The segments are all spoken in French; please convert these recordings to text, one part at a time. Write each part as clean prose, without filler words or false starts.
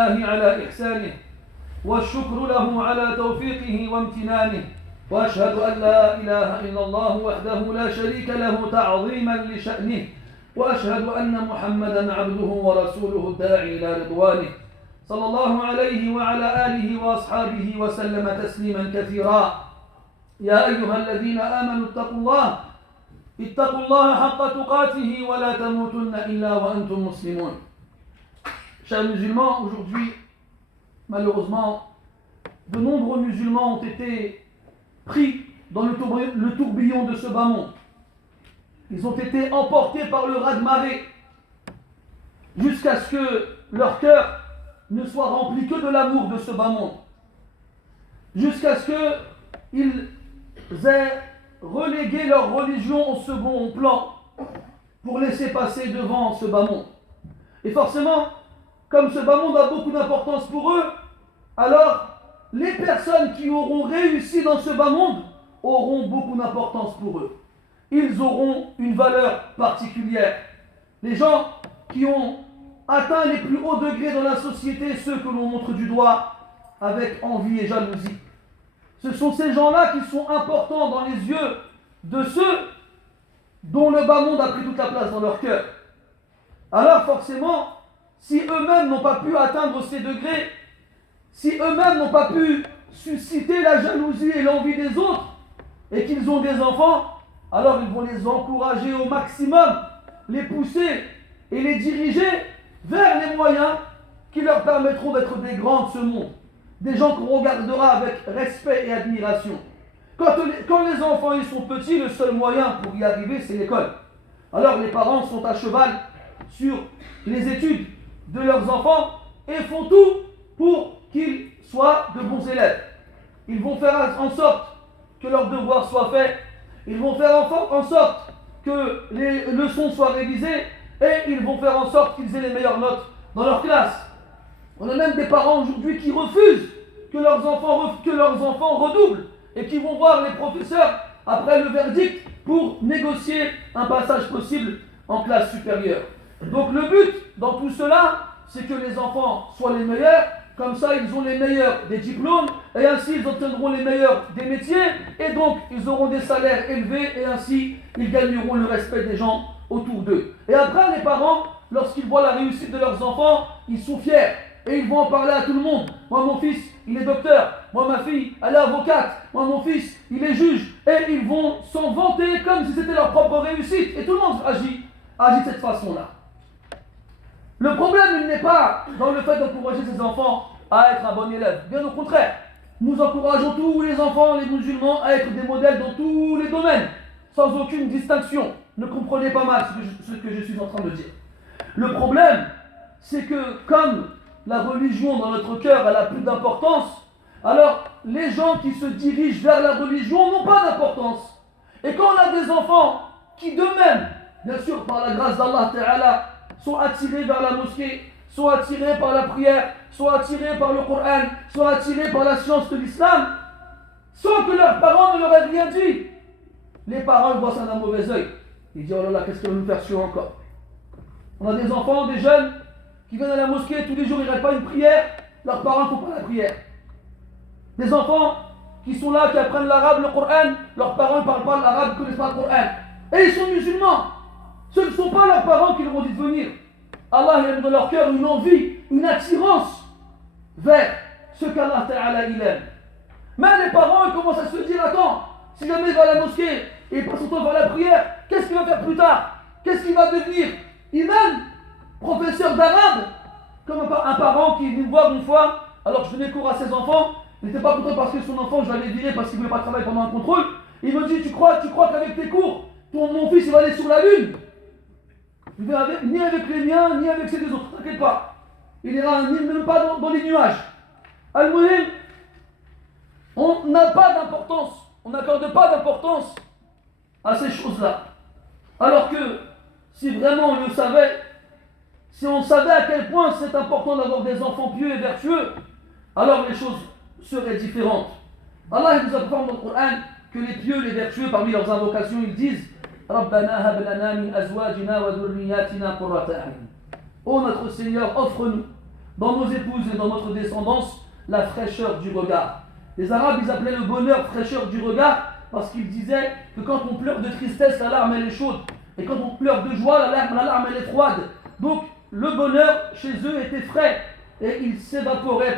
الله على إحسانه والشكر له على توفيقه وامتنانه وأشهد أن لا إله إلا الله وحده لا شريك له تعظيما لشأنه وأشهد أن محمدا عبده ورسوله الداعي إلى رضوانه صلى الله عليه وعلى آله وأصحابه وسلم تسليما كثيرا يا أيها الذين آمنوا اتقوا الله حق تقاته ولا تموتن إلا وأنتم مسلمون. Chers musulmans, aujourd'hui, malheureusement, de nombreux musulmans ont été pris dans le tourbillon de ce bas monde. Ils ont été emportés par le raz-de-marée jusqu'à ce que leur cœur ne soit rempli que de l'amour de ce bas monde. Jusqu'à ce qu'ils aient relégué leur religion au second plan pour laisser passer devant ce bas monde. Et forcément, comme ce bas monde a beaucoup d'importance pour eux, alors les personnes qui auront réussi dans ce bas monde auront beaucoup d'importance pour eux. Ils auront une valeur particulière. Les gens qui ont atteint les plus hauts degrés dans la société, ceux que l'on montre du doigt avec envie et jalousie. Ce sont ces gens-là qui sont importants dans les yeux de ceux dont le bas monde a pris toute la place dans leur cœur. Alors forcément, si eux-mêmes n'ont pas pu atteindre ces degrés, si eux-mêmes n'ont pas pu susciter la jalousie et l'envie des autres, et qu'ils ont des enfants, alors ils vont les encourager au maximum, les pousser et les diriger vers les moyens qui leur permettront d'être des grands de ce monde, des gens qu'on regardera avec respect et admiration. Quand les enfants ils sont petits, le seul moyen pour y arriver, c'est l'école. Alors les parents sont à cheval sur les études de leurs enfants et font tout pour qu'ils soient de bons élèves. Ils vont faire en sorte que leurs devoirs soient faits, ils vont faire en sorte que les leçons soient révisées et ils vont faire en sorte qu'ils aient les meilleures notes dans leur classe. On a même des parents aujourd'hui qui refusent que leurs enfants redoublent et qui vont voir les professeurs après le verdict pour négocier un passage possible en classe supérieure. Donc le but dans tout cela, c'est que les enfants soient les meilleurs, comme ça ils ont les meilleurs des diplômes, et ainsi ils obtiendront les meilleurs des métiers, et donc ils auront des salaires élevés, et ainsi ils gagneront le respect des gens autour d'eux. Et après les parents, lorsqu'ils voient la réussite de leurs enfants, ils sont fiers, et ils vont en parler à tout le monde. Moi mon fils, il est docteur, moi ma fille, elle est avocate, moi mon fils, il est juge, et ils vont s'en vanter comme si c'était leur propre réussite, et tout le monde agit de cette façon-là. Le problème, il n'est pas dans le fait d'encourager ses enfants à être un bon élève. Bien au contraire, nous encourageons tous les enfants, les musulmans, à être des modèles dans tous les domaines, sans aucune distinction. Ne comprenez pas mal ce que je suis en train de dire. Le problème, c'est que comme la religion dans notre cœur, elle a plus d'importance, alors les gens qui se dirigent vers la religion n'ont pas d'importance. Et quand on a des enfants qui d'eux-mêmes, bien sûr par la grâce d'Allah Ta'ala, sont attirés vers la mosquée, sont attirés par la prière, sont attirés par le Coran, sont attirés par la science de l'islam, sans que leurs parents ne leur aient rien dit. Les parents ils voient ça d'un mauvais œil. Ils disent oh là là, qu'est-ce qu'elle va nous faire chier encore. On a des enfants, des jeunes qui viennent à la mosquée tous les jours, ils n'arrêtent pas une prière, leurs parents ne font pas la prière. Des enfants qui sont là, qui apprennent l'arabe, le Coran, leurs parents ne parlent pas l'arabe, ne connaissent pas le Coran. Et ils sont musulmans. Ce ne sont pas leurs parents qui leur ont dit de venir. Allah il a mis dans leur cœur une envie, une attirance vers ce qu'Allah Ta'ala il aime. Mais les parents ils commencent à se dire attends, si jamais il va à la mosquée et il passe son temps vers la prière, qu'est-ce qu'il va faire plus tard? Qu'est-ce qu'il va devenir? Imam, professeur d'arabe, comme un parent qui est venu me voir une fois, alors je donnais cours à ses enfants, il n'était pas content parce que son enfant je l'avais viré parce qu'il ne voulait pas travailler pendant un contrôle. Il me dit tu crois qu'avec tes cours, mon fils il va aller sur la lune? Ni avec les miens, ni avec ceux des autres, t'inquiète pas. Il ira même pas dans les nuages. Al-Muhim, on n'a pas d'importance, on n'accorde pas d'importance à ces choses-là. Alors que, si vraiment on le savait, si on savait à quel point c'est important d'avoir des enfants pieux et vertueux, alors les choses seraient différentes. Allah nous informe dans le Coran que les pieux, les vertueux, parmi leurs invocations, ils disent رَبَّنَا هَبْ لَنَا مِنْ أَزْوَاجِنَا وَذُرِّيَّاتِنَا قُرَّةَ أَعْيُنٍ. Ô notre Seigneur, offre-nous dans nos épouses et dans notre descendance la fraîcheur du regard. Les Arabes, ils appelaient le bonheur fraîcheur du regard parce qu'ils disaient que quand on pleure de tristesse, la larme elle est chaude. Et quand on pleure de joie, la larme elle est froide. Donc le bonheur chez eux était frais et il s'évaporait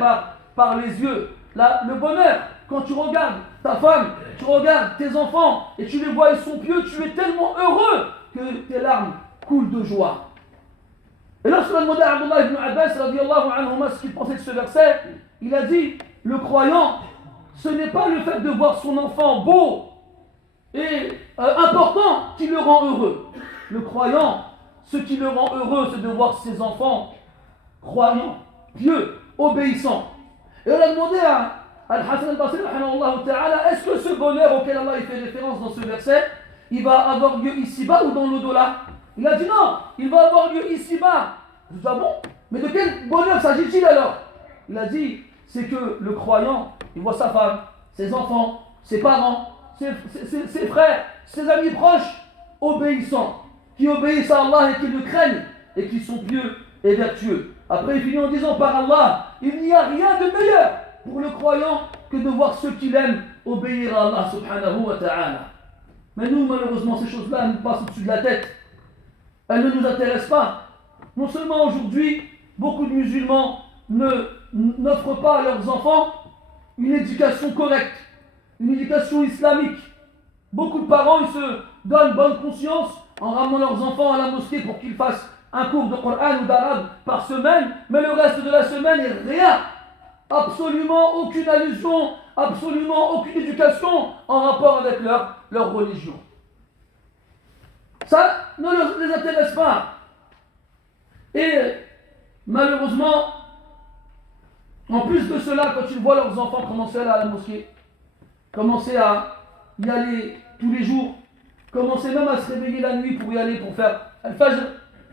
par les yeux. Le bonheur, quand tu regardes ta femme, tu regardes tes enfants et tu les vois, ils sont pieux, tu es tellement heureux que tes larmes coulent de joie. Et lorsque le modèle Abdullah ibn Abbas radiallahu anhuma, ce qu'il pensait de ce verset, il a dit, le croyant, ce n'est pas le fait de voir son enfant beau et important qui le rend heureux. Le croyant, ce qui le rend heureux, c'est de voir ses enfants croyants, pieux, obéissants. Et on a demandé à Al-Hassan al-Basri, est-ce que ce bonheur auquel Allah fait référence dans ce verset, il va avoir lieu ici-bas ou dans l'au-delà? Il a dit non, il va avoir lieu ici-bas. Je dis ah bon? Mais de quel bonheur s'agit-il alors? Il a dit, c'est que le croyant, il voit sa femme, ses enfants, ses parents, ses frères, ses amis proches, obéissants, qui obéissent à Allah et qui le craignent, et qui sont pieux et vertueux. Après, il finit en disant, par Allah, il n'y a rien de meilleur pour le croyant que de voir ceux qu'il aime obéir à Allah subhanahu wa ta'ala. Mais nous, malheureusement, ces choses-là nous passent au-dessus de la tête. Elles ne nous intéressent pas. Non seulement aujourd'hui, beaucoup de musulmans n'offrent pas à leurs enfants une éducation correcte, une éducation islamique. Beaucoup de parents, ils se donnent bonne conscience en ramenant leurs enfants à la mosquée pour qu'ils fassent un cours de Coran ou d'arabe par semaine, mais le reste de la semaine est rien. Absolument aucune allusion, absolument aucune éducation en rapport avec leur religion. Ça ne les intéresse pas. Et malheureusement, en plus de cela, quand ils voient leurs enfants commencer à aller à la mosquée, commencer à y aller tous les jours, commencer même à se réveiller la nuit pour y aller, pour faire al-fajr,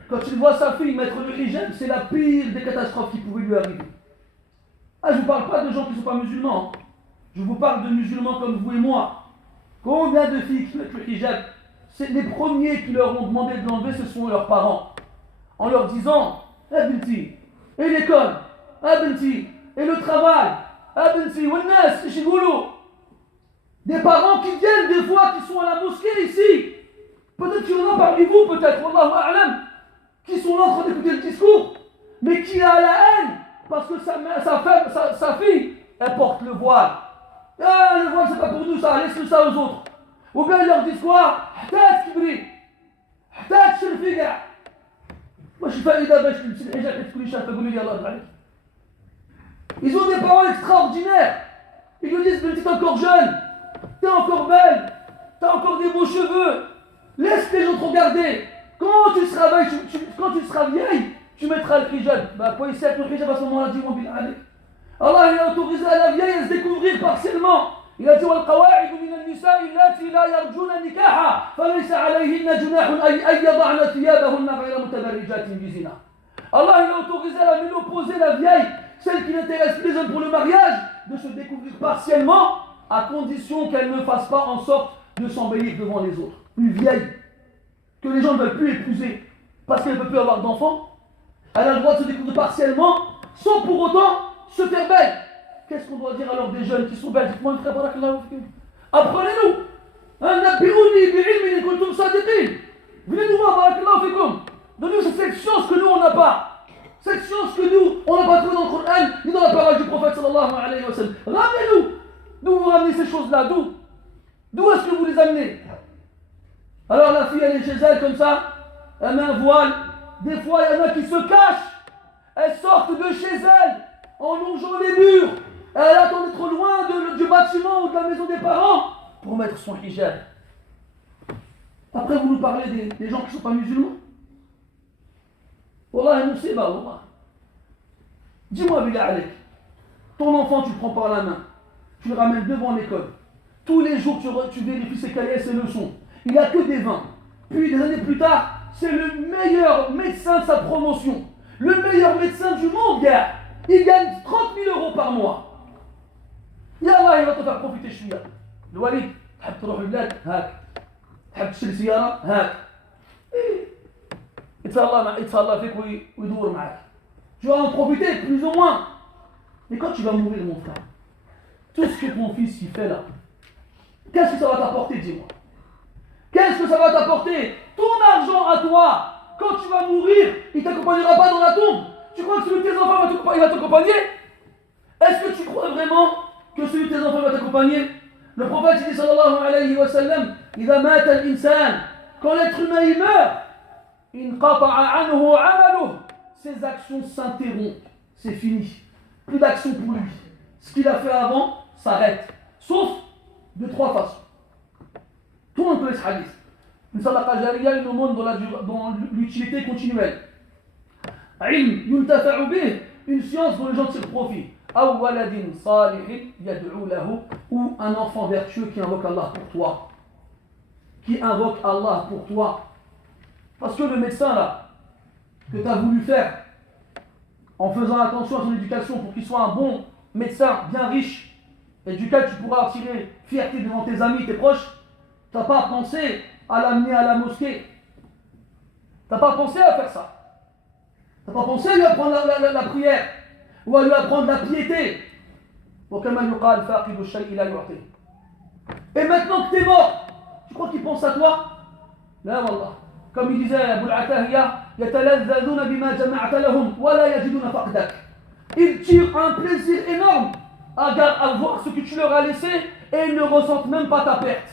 quand il voit sa fille mettre le hijab, c'est la pire des catastrophes qui pouvaient lui arriver. Ah, je ne vous parle pas de gens qui ne sont pas musulmans. Je vous parle de musulmans comme vous et moi. Combien de filles qui mettent le hijab, c'est les premiers qui leur ont demandé de l'enlever, ce sont leurs parents. En leur disant, ah binti, et l'école, ah binti, et le travail, ah binti, walnas, shigoulou. Des parents qui viennent des fois, qui sont à la mosquée ici. Peut-être qu'il y en a parmi vous, peut-être, wallahu a'lam, qui sont là en train d'écouter le discours, mais qui a la haine, parce que sa fille, elle porte le voile. Ah, le voile, c'est pas pour nous, ça, laisse-le ça aux autres. Ou bien ils leur disent quoi? احتاج كبري احتاج شرفي كاع واش الفائده باش تلبسي الحجاب تكوني شافه قولي لي الله يرضى عليك. Ils ont des paroles extraordinaires. Ils lui disent, mais t'es encore jeune, t'es encore belle, t'as encore des beaux cheveux, laisse les gens te regarder. Quand tu seras vieille, tu mettras le hijab. Bah quoi il sert le hijab à ce moment-là, dis-moi billah alayk. Allah il a autorisé à la vieille à se découvrir partiellement. Il a dit والقواعد من النساء اللاتي لا يرجون نكاحا فليس عليهن جناح أن يضعن ثيابهن غير متبرجات بزنا. Allah il a autorisé à la ménopausée, la vieille, celle qui n'intéresse plus les hommes pour le mariage, de se découvrir partiellement, à condition qu'elle ne fasse pas en sorte de s'embellir devant les autres. Une vieille que les gens ne veulent plus épouser parce qu'elle ne peut plus avoir d'enfants, elle a le droit de se découvrir partiellement sans pour autant se faire belle. Qu'est-ce qu'on doit dire alors des jeunes qui sont belles? Dites-moi un frère, barakallahu fikum. Apprenez-nous. Venez nous voir, barakallahu fikum. Donnez-nous cette science que nous on n'a pas. Cette science que nous on n'a pas trouvée dans le Coran ni dans la parole du prophète sallallahu alayhi wa sallam. Ramenez-nous. D'où vous ramenez ces choses-là? D'où est-ce que vous les amenez? Alors la fille elle est chez elle comme ça, elle met un voile. Des fois il y en a qui se cachent. Elles sortent de chez elles en longeant les murs. Elle attend d'être loin du bâtiment ou de la maison des parents pour mettre son hijab. Après vous nous parlez des gens qui ne sont pas musulmans. Wallah, nous c'est wallah. Dis-moi billah alek. Ton enfant tu le prends par la main. Tu le ramènes devant l'école. Tous les jours tu vérifies ses cahiers et ses leçons. Il n'a que des 20. Puis des années plus tard, c'est le meilleur médecin de sa promotion. Le meilleur médecin du monde, gars. Il gagne 30 000 euros par mois. يا الله il va te faire profiter شوية. الوليد تحب تروح البلاد هاك. تحب تشتري سيارة هاك. يتهلا فيك ويدور معك. Tu vas en profiter plus ou moins. Mais quand tu vas mourir, mon frère, tout ce que ton fils y fait là, qu'est-ce que ça va t'apporter, dis-moi? Qu'est-ce que ça va t'apporter? Ton argent à toi, quand tu vas mourir, il ne t'accompagnera pas dans la tombe. Tu crois que celui de tes enfants va t'accompagner? Est-ce que tu crois vraiment que celui de tes enfants va t'accompagner? Le prophète dit sallallahu alayhi wa sallam, إذا مات الإنسان, quand l'être humain il meurt, انقطع عنه عمله, ses actions s'interrompent, c'est fini, plus d'action pour lui. Ce qu'il a fait avant s'arrête, sauf de trois façons. Tout le monde connaît ce hadith. Une sadaqa jariya, une aumône dans l'utilité continuelle. Ilm yuntafa'u bih, une science dont les gens tirent profit. Aw waladin salihin yad'u lahu, ou un enfant vertueux qui invoque Allah pour toi. Qui invoque Allah pour toi. Parce que le médecin là, que tu as voulu faire, en faisant attention à son éducation pour qu'il soit un bon médecin, bien riche, et duquel tu pourras tirer fierté devant tes amis, tes proches, tu n'as pas pensé à l'amener à la mosquée. Tu n'as pas pensé à faire ça. Tu n'as pas pensé à lui apprendre la prière, ou à lui apprendre la piété. Et maintenant que tu es mort, tu crois qu'il pense à toi? Là, wallah. Comme il disait Abu al-Atahiya, ils tirent un plaisir énorme à voir ce que tu leur as laissé et ils ne ressentent même pas ta perte.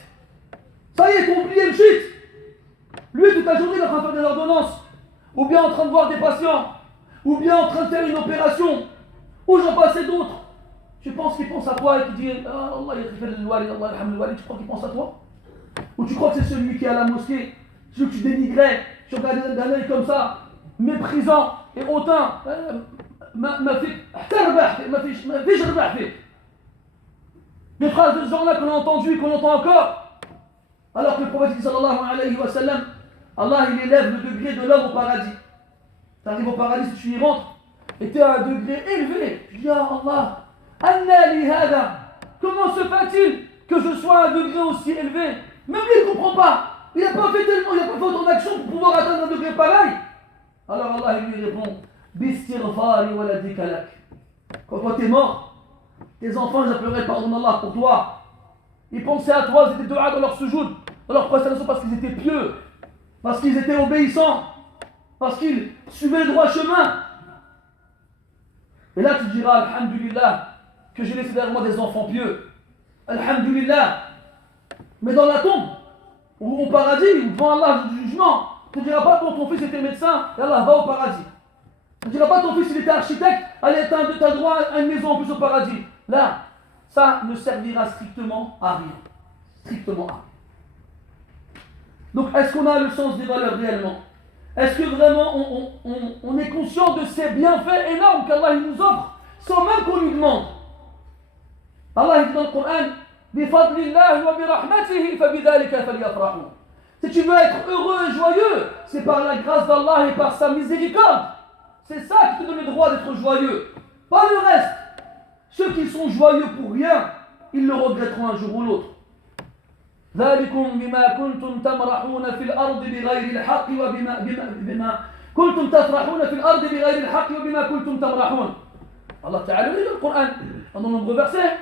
Ça y est, t'as oublié le shit. Lui, toute la journée, il est en train de faire des ordonnances, ou bien en train de voir des patients, ou bien en train de faire une opération, ou j'en passe d'autres. Tu penses qu'il pense à toi et qu'il dit ah, Allah yaghfir al-walid, Allah yarham al-walid, tu crois qu'il pense à toi? Ou tu crois que c'est celui qui est à la mosquée, celui que tu dénigrais, tu regardes d'un œil comme ça, méprisant et hautain, des phrases de ce genre-là qu'on a entendues et qu'on entend encore. Alors que le prophète sallallahu alayhi wa sallam, Allah il élève le degré de l'homme au paradis. Tu arrives au paradis, si tu y rentres, et tu es à un degré élevé. Tu dis ah Allah, anna li hada, comment se fait-il que je sois à un degré aussi élevé? Même lui il ne comprend pas. Il n'a pas fait tellement, il n'a pas fait autant d'actions pour pouvoir atteindre un degré pareil. Alors Allah il lui répond Bistirfari waladika lak. Quand toi t'es mort, tes enfants ils appelleraient pardon d'Allah pour toi. Ils pensaient à toi, ils étaient dehors dans leur sujoud, dans leur prestation parce qu'ils étaient pieux, parce qu'ils étaient obéissants, parce qu'ils suivaient le droit chemin. Et là tu diras Alhamdulillah que j'ai laissé derrière moi des enfants pieux. Alhamdulillah. Mais dans la tombe, ou au paradis, ou devant Allah du jugement, tu ne diras pas quand ton fils était médecin et Allah va au paradis. Tu ne diras pas ton fils il était architecte, allez tu as droit à une maison en plus au paradis. Là, ça ne servira strictement à rien. Strictement à rien. Donc est-ce qu'on a le sens des valeurs réellement? Est-ce que vraiment on est conscient de ces bienfaits énormes qu'Allah nous offre sans même qu'on lui demande? Allah dit dans le Coran Bifadlillah wa birahmatihi fabidhalika falyafrahu. Si tu veux être heureux et joyeux, c'est par la grâce d'Allah et par sa miséricorde. C'est ça qui te donne le droit d'être joyeux. Pas le reste. Ceux qui sont joyeux pour rien, ils le regretteront un jour ou l'autre. ذلكم بما كنتم تمرحون في الأرض بغير الحق وبما كنتم تفرحون في الأرض بغير الحق وبما كنتم تمرحون. Allah Ta'ala dit dans le Coran, dans de nombreux versets.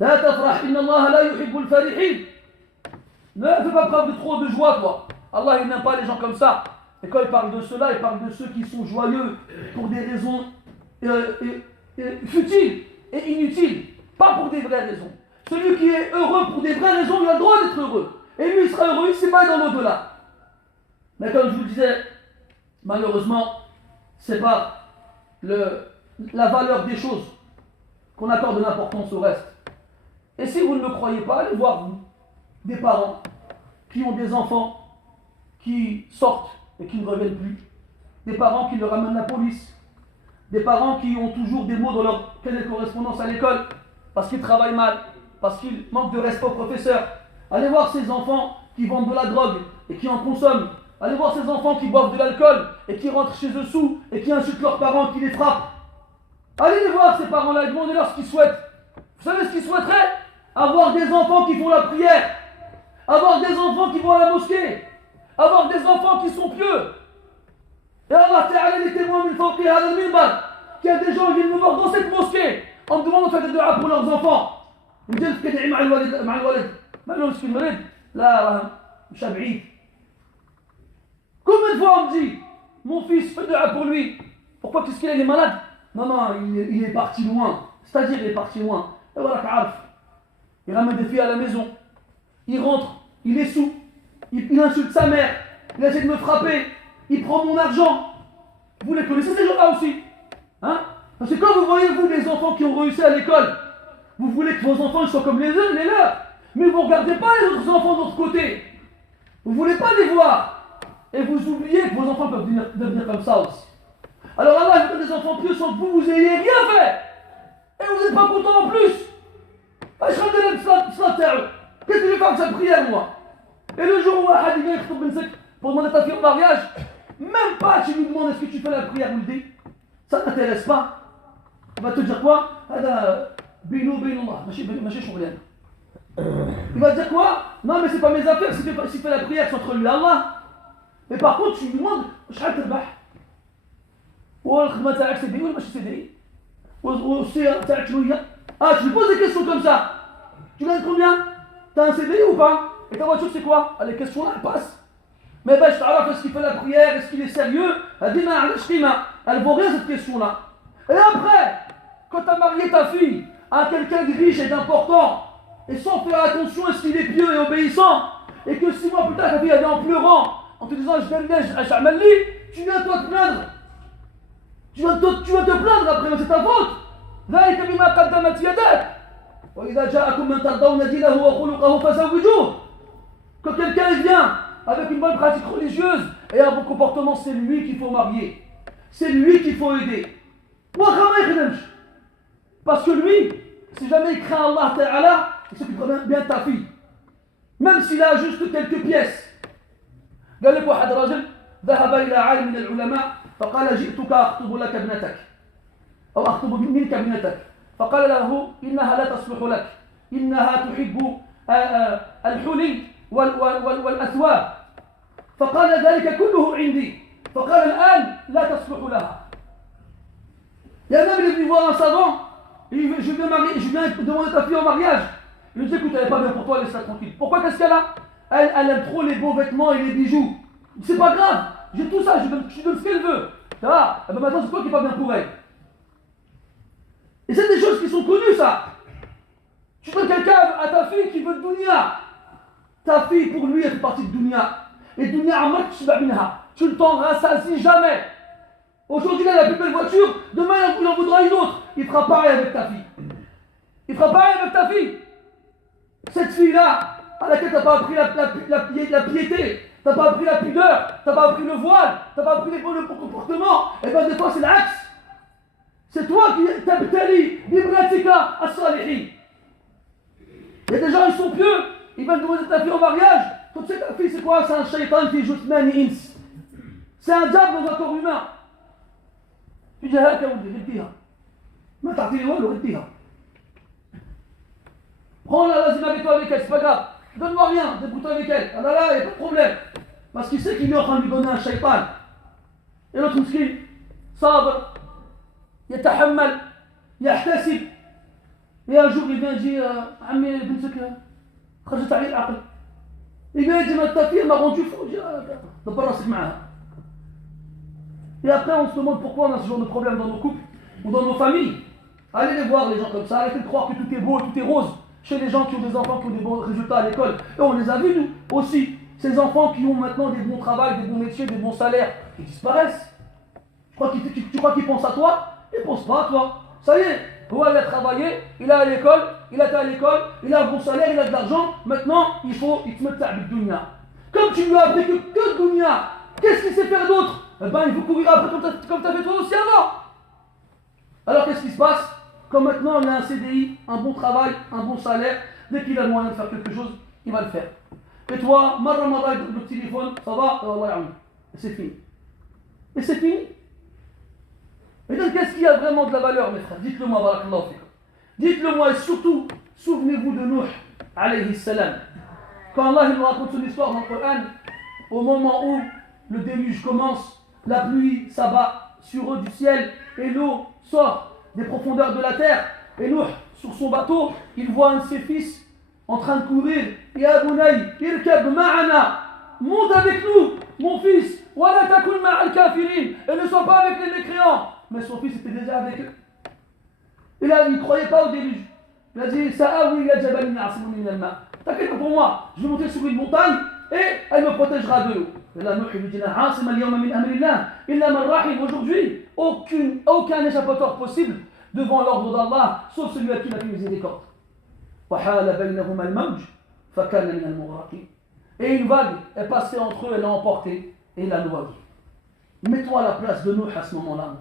لا تفرح إن الله لا يحب الفرحين. Ne fais pas preuve de trop de joie, toi. Allah il n'aime pas les gens comme ça. Et quand il parle de cela, il parle de ceux qui sont joyeux pour des raisons futiles et inutiles, pas pour des vraies raisons. Celui qui est heureux pour des vraies raisons, il a le droit d'être heureux. Et lui, il sera heureux ici-bas et dans l'au-delà. Mais comme je vous le disais, malheureusement, c'est pas la valeur des choses qu'on accorde de l'importance au reste. Et si vous ne le croyez pas, allez voir vous, des parents qui ont des enfants qui sortent et qui ne reviennent plus, des parents qui leur amènent la police, des parents qui ont toujours des mots dans leur cahier de correspondance à l'école parce qu'ils travaillent mal, parce qu'ils manquent de respect aux professeurs. Allez voir ces enfants qui vendent de la drogue et qui en consomment. Allez voir ces enfants qui boivent de l'alcool et qui rentrent chez eux sous et qui insultent leurs parents, qui les frappent. Allez les voir ces parents-là et demandez-leur ce qu'ils souhaitent. Vous savez ce qu'ils souhaiteraient? Avoir des enfants qui font la prière, avoir des enfants qui vont à la mosquée, avoir des enfants qui sont pieux. Et Allah Ta'ala est témoin min fawqi hadha al-minbar qu'il y a des gens qui viennent me voir dans cette mosquée en me demandant de faire des dua pour leurs enfants. Ils me disent كدعي مع الولد ما لهم مسكين مريض لا راه مش بعيد. Combien de fois on me dit mon fils fais dua pour lui. Pourquoi qu'est-ce qu'il est malade? Maman il est parti loin. C'est-à-dire il est parti loin. Et voilà qu'arf. Il ramène des filles à la maison. Il rentre, il est sous. Il insulte sa mère. Il essaie de me frapper. Il prend mon argent. Vous les connaissez ces gens-là aussi, hein? Parce que quand vous voyez, vous, des enfants qui ont réussi à l'école, vous voulez que vos enfants soient comme les leurs, mais vous ne regardez pas les autres enfants de l'autre côté. Vous ne voulez pas les voir. Et vous oubliez que vos enfants peuvent devenir comme ça aussi. Alors Allah vous donne des enfants pieux sans que vous n'ayez rien fait. Et vous n'êtes pas content en plus. Qu'est-ce que je vais faire avec cette prière, moi? Et le jour où Ahad vient pour demander ta fille au mariage, même pas tu lui demandes est-ce que tu fais la prière ou le dit, ça ne t'intéresse pas. Il va te dire quoi? Il va te dire quoi? Non mais c'est pas mes affaires, s'il fait la prière c'est entre lui et Allah. Mais par contre tu lui demandes شحال تربح؟ والخدمة تاعك CDI ولا ماشي CDI؟ والسيارة تاعك شنو هي؟ Tu lui poses des questions comme ça. Tu gagnes combien? T'as un CDI ou pas? Et ta voiture c'est quoi? Les questions là elles passent. Mais ben je t'arrête, est-ce qu'il fait la prière? Est-ce qu'il est sérieux? Elle vaut rien cette question là. Et après, quand tu as marié ta fille à quelqu'un de riche et d'important, et sans faire attention à ce qu'il est pieux et obéissant, et que 6 mois plus tard ta fille vient en pleurant, en te disant je viens de neige à Chamalli, tu viens toi te plaindre. Tu vas te plaindre après, mais c'est ta faute. ذلك بما قدمت يدك وإذا جاءكم من ترضون دينه وخلقه فزوجوه. Quand quelqu'un vient avec une bonne pratique religieuse et un bon comportement, c'est lui qu'il faut marier. C'est lui qu'il faut aider. Parce que lui, si jamais il craint Allah Ta'ala, il s'occupera bien de ta fille. Même s'il a juste quelques pièces. قال لك واحد رجل ذهب إلى عالم من العلماء فقال جئتك أخطب لك ابنتك أو أخطب منك ابنتك فقال له إنها لا تصلح لك إنها تحب الحلي والأثواب فقال ذلك كله عندي فقال الآن لا تصلح لها. Il y a un homme qui est venu voir un savant, je viens demander ta fille en mariage. Il lui dit écoute, elle n'est pas bien pour toi, laisse-la tranquille. Pourquoi? Qu'est-ce qu'elle a? Elle aime trop les beaux vêtements et les bijoux. C'est pas grave, j'ai tout ça, je donne ce qu'elle veut. Ça va? Et ben maintenant c'est toi qui n'est pas bien pour elle. Et c'est des choses qui sont connues ça. Tu donnes quelqu'un à ta fille qui veut le dunya. Ta fille pour lui elle fait partie de dunya. Et dunya amak minha. Tu ne t'en rassasies jamais. Aujourd'hui il a la plus belle voiture, demain il en voudra une autre. Il fera pareil avec ta fille. Il fera pareil avec ta fille. Cette fille-là, à laquelle tu n'as pas appris la piété, tu n'as pas appris la pudeur, tu n'as pas appris le voile, tu n'as pas appris les bons comportements, et bien des fois c'est l'axe. C'est toi qui t'abtali bibratika as-salihin. Il y a des gens, ils sont pieux, ils veulent demander ta fille au mariage. Toi tu sais ta fille c'est quoi? C'est un shaitan qui joue ins. C'est un diable dans un corps humain. Tu dis هاك ولدي رديها ما تعطيني والو رديها. Prends-la, vas-y, marie-toi avec elle, c'est pas grave. Donne-moi rien, débrouille-toi avec elle. Ah là là, il n'y a pas de problème. Parce qu'il sait qu'il est en train de lui donner un shaitan. Et l'autre مسكين صابر يتحمل يحتسب. Et un jour il vient dire عمي بنتك خرجت عليه العقل. Il vient dire mais ta fille m'a rendu fou. Je dis دبر راسك معاها. Et après on se demande pourquoi on a ce genre de problème dans nos couples ou dans nos familles. Allez les voir les gens comme ça, arrêtez de croire que tout est beau, tout est rose. Chez les gens qui ont des enfants qui ont des bons résultats à l'école. Et on les a vus nous aussi. Ces enfants qui ont maintenant des bons travails, des bons métiers, des bons salaires, ils disparaissent. Tu crois qu'ils pensent à toi? Ils ne pensent pas à toi. Ça y est, il a travaillé, il est à l'école, il est à l'école, il a un bon salaire, il a de l'argent. Maintenant, il te met avec dunya. Comme tu lui as appris que dunya, qu'est-ce qu'il sait faire d'autre? Eh ben, il faut courir après comme tu as fait toi aussi avant. Alors qu'est-ce qui se passe? Comme maintenant on a un CDI, un bon travail, un bon salaire, dès qu'il a le moyen de faire quelque chose, il va le faire. Et toi, marra le téléphone, ça va, et c'est fini. Et c'est fini. Et donc qu'est-ce qui a vraiment de la valeur mes frères? Dites-le moi, barakallahu fikum. Dites-le moi et surtout, souvenez-vous de Nuh, alayhi salam. Quand Allah nous raconte son histoire dans le Coran, au moment où le déluge commence, la pluie s'abat sur eux du ciel et l'eau sort des profondeurs de la terre. Et Nuh, sur son bateau, il voit un de ses fils en train de courir. Ya Bunay, irkab ma'ana, monte avec nous, mon fils, wala takun ma'al kafirin, et ne sois pas avec les mécréants. Mais son fils était déjà avec eux. Et là, il ne croyait pas au déluge. Il a dit, Sa'awi ya jabalin ya'simuni min al-ma'. T'inquiète pas pour moi, je vais monter sur une montagne et elle me protégera de l'eau. Et là, Nuh lui dit, La 'asima al-yawma min amrillah, illa man rahim. Aujourd'hui, aucun échappatoire possible devant l'ordre d'Allah, sauf celui à qui il a fait miséricorde. وحال بينهما الموج فكان من المغرقين. Et une vague est passée entre eux, elle l'a emporté et l'a noyé. Mets-toi à la place de Nuh à ce moment-là.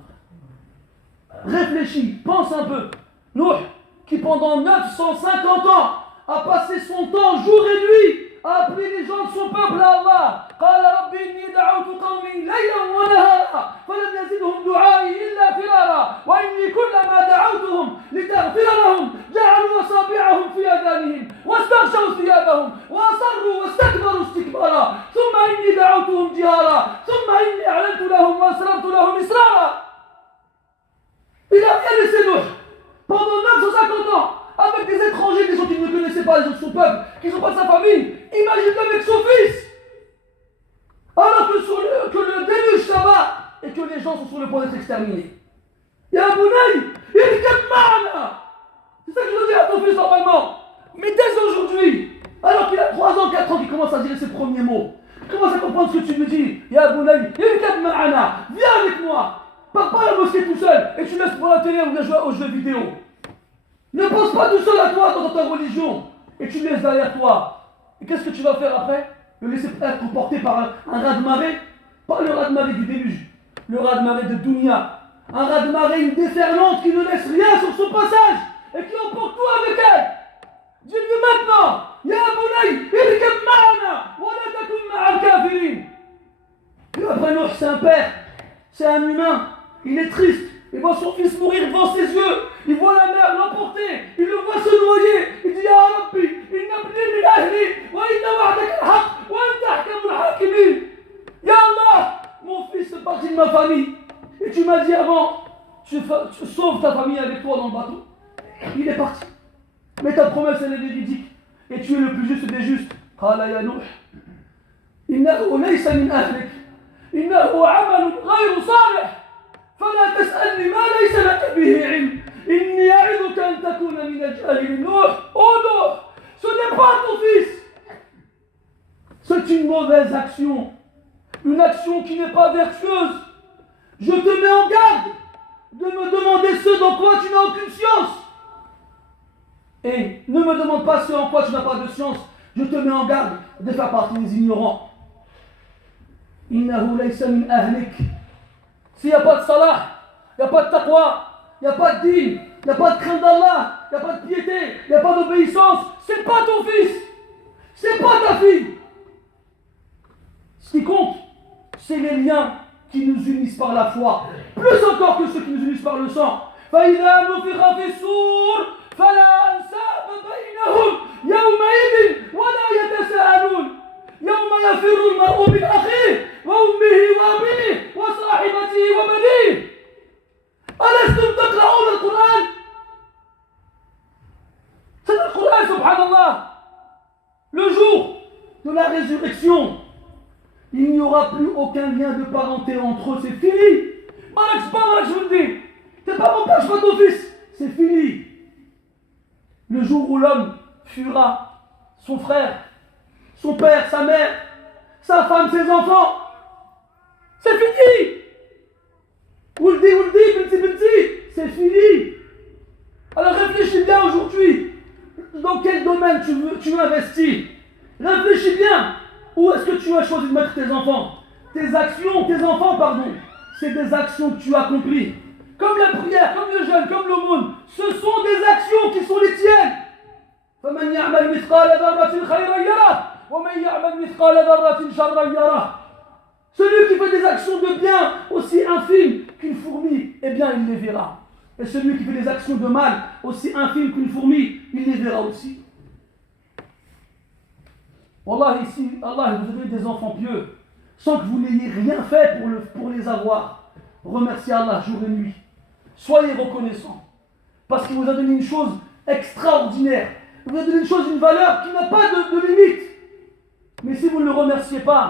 Réfléchis, pense un peu. Nuh, qui pendant 950 ans a passé son temps jour et nuit à appeler les gens de son peuple à Allah. قال رب إني دعوت قومي ليلا ونهارا فلم يزدهم دعائي إلا فرارا وإني كلما دعوتهم لتغفر لهم جعلوا أصابعهم في آذانهم واستغشوا ثيابهم وأصروا واستكبروا استكبارا ثم إني دعوتهم جهارا ثم إني أعلنت لهم وأسررت لهم إسرارا. Il a bien laissé Nuh pendant 950 ans avec des étrangers, des gens qui ne connaissaient pas, les gens de son peuple, qui ne sont pas de sa famille. Imagine avec son fils. Alors que le déluge s'abat et que les gens sont sur le point d'être exterminés. Ya Bunay, irkab ma'ana. C'est ça que je veux dire à ton fils normalement. Mais dès aujourd'hui, alors qu'il a 3 ans, 4 ans, qu'il commence à dire ses premiers mots, il commence à comprendre ce que tu lui dis. Ya Bunay, irkab ma'ana. Viens avec moi. Pars pas à la mosquée tout seul et tu laisses pour la télé ou bien jouer aux jeux vidéo. Ne pense pas tout seul à toi dans ta religion et tu laisses derrière toi. Et qu'est-ce que tu vas faire après? Le laisser être emporté par un raz-de-marée? Pas le raz-de-marée du déluge, le raz-de-marée de Dunya. Un raz-de-marée, une déferlante qui ne laisse rien sur son passage et qui emporte tout avec elle. Dis-lui maintenant, Ya Bunay, irkab ma'ana, wa la takun ma'al kafirin. Et après Nuh, c'est un père, c'est un humain, il est triste. Il voit son fils mourir devant ses yeux. Il voit la mer l'emporter. Il le voit se noyer. Il dit Ya Rabbi, inna ibni min ahli, wa inna wa'daka al-haq, wa anta ahkamul hakimin. Ya Allah, mon fils fait partie de ma famille. Et tu m'as dit avant, tu sauves ta famille avec toi dans le bateau. Il est parti. Mais ta promesse, elle est véridique. Et tu es le plus juste des justes. Qala ya Nuh, innahu laysa min ahlik, innahu amalun ghayru salih. فلا تسألني ما ليس لك به علم إني أعظك أن تكون من الجاهلين. Nuh, oh Nuh, ce n'est pas ton fils. C'est une mauvaise action, une action qui n'est pas vertueuse. Je te mets en garde de me demander ce dont quoi tu n'as aucune science. Et ne me demande pas ce en quoi tu n'as pas de science. Je te mets en garde de faire partie des ignorants. إنه ليس من أهلك. S'il n'y a pas de salah, il n'y a pas de taqwa, il n'y a pas de din, il n'y a pas de crainte d'Allah, il n'y a pas de piété, il n'y a pas d'obéissance, c'est pas ton fils, c'est pas ta fille. Ce qui compte, c'est les liens qui nous unissent par la foi, plus encore que ceux qui nous unissent par le sang. فإذا نفخ في الصور فلا أنساب بينهم يومئذ ولا يتساءلون يوم يفر المرء من أخيه وأمه وأبيه وصاحبته وبنيه ألستم تقرؤون القرآن؟ C'est le Coran, subhanallah. Le jour de la résurrection, il n'y aura plus aucun lien de parenté entre eux, c'est fini. Malak, je vous le dis. T'es pas mon père, je suis pas ton fils. C'est fini. Le jour où l'homme fuira son frère, son père, sa mère, sa femme, ses enfants, c'est fini. Ouldi, binti, c'est fini. Alors réfléchis bien aujourd'hui. Dans quel domaine tu veux investir? Réfléchis bien. Où est-ce que tu as choisi de mettre tes enfants? Tes enfants, pardon. C'est des actions que tu as accomplies. Comme la prière, comme le jeûne, comme l'aumône. Ce sont des actions qui sont les tiennes. فَمَنْ يَعْمَلْ مِثْقَالَ ذَرَّةٍ خَيْرًا يَرَهُ وَمَنْ يَعْمَلْ مِثْقَالَ ذَرَّةٍ شَرًّا يَرَهُ. Celui qui fait des actions de bien aussi infimes qu'une fourmi, eh bien il les verra. Et celui qui fait des actions de mal aussi infimes qu'une fourmi, il les verra aussi. Wallah, ici, Allah vous a donné des enfants pieux. sans que vous n'ayez rien fait pour les avoir. Remerciez Allah jour et nuit. Soyez reconnaissants. Parce qu'il vous a donné une chose extraordinaire. Il vous a donné une chose, une valeur qui n'a pas de limite. Mais si vous ne le remerciez pas,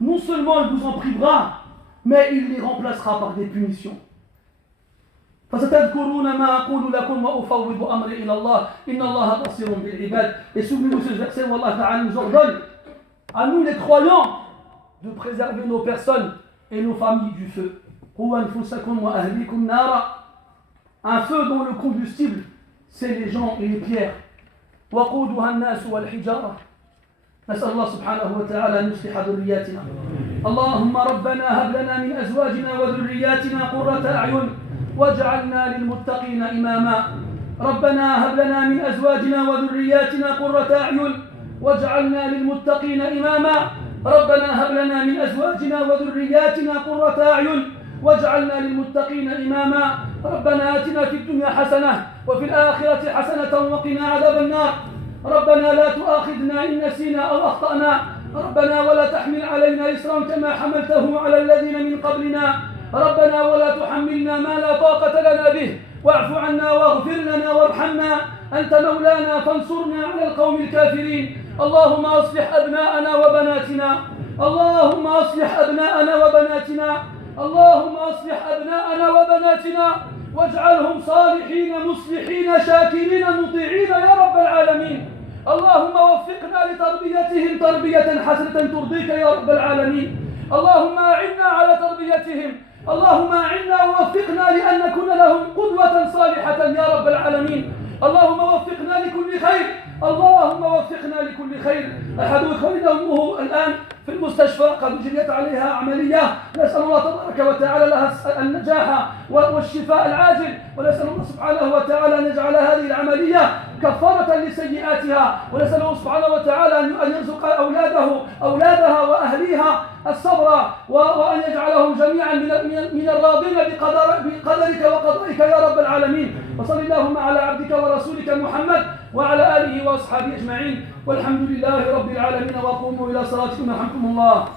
non seulement il vous en privera, mais il les remplacera par des punitions. فستذكرون ما أقول لكم وأفوض أمري إلى الله إن الله بصير بالعباد. Et souvenez-vous de ce verset où Allah Ta'ala nous ordonne, à nous les croyants, de préserver nos personnes et nos familles du feu. قُوْ أَنفُسَكُمْ وَأَهْلِكُمْ نَارًا. Un feu dont le combustible, c'est les gens et les pierres. وَقُودُهَا النَّاسُ وَالْحِجَارَةُ. نسأل الله سبحانه وتعالى أن يصلح ذرياتنا. اللهم ربنا هب لنا من أزواجنا وذرياتنا قرة أعين واجعلنا للمتقين إماما. ربنا هب لنا من أزواجنا وذرياتنا قرة أعين واجعلنا للمتقين إماما. ربنا هب لنا من أزواجنا وذرياتنا قرة أعين واجعلنا للمتقين إماما. ربنا آتنا في الدنيا حسنة وفي الآخرة حسنة وقنا عذاب النار. ربنا لا تؤاخذنا إن نسينا أو أخطأنا. ربنا ولا تحمل علينا إصرا كما حملته على الذين من قبلنا. ربنا ولا تحملنا ما لا طاقة لنا به واعف عنا واغفر لنا وارحمنا أنت مولانا فانصرنا على القوم الكافرين. اللهم أصلح أبناءنا وبناتنا. اللهم أصلح أبناءنا وبناتنا. اللهم أصلح أبناءنا وبناتنا واجعلهم صالحين مصلحين شاكرين مطيعين يا رب العالمين. اللهم وفقنا لتربيتهم تربية حسنة ترضيك يا رب العالمين. اللهم أعنا على تربيتهم. اللهم أعنا ووفقنا لأن نكون لهم قدوة صالحة يا رب العالمين. اللهم وفقنا لكل خير. اللهم وفقنا لكل خير. أحد إخواننا أمه الآن في المستشفى قد أجريت عليها عملية، نسأل الله تبارك وتعالى لها النجاح والشفاء العاجل، ونسأل الله سبحانه وتعالى أن يجعل هذه العملية كفارة لسيئاتها، ونسأله سبحانه وتعالى أن يرزق أولادها وأهليها الصبر، وأن يجعلهم جميعا من الراضين بقدرك وقضائك يا رب العالمين. وصل اللهم على عبدك ورسولك محمد وعلى آله وأصحابه أجمعين، والحمد لله رب العالمين. وقوموا إلى صلاتكم يرحمكم الله.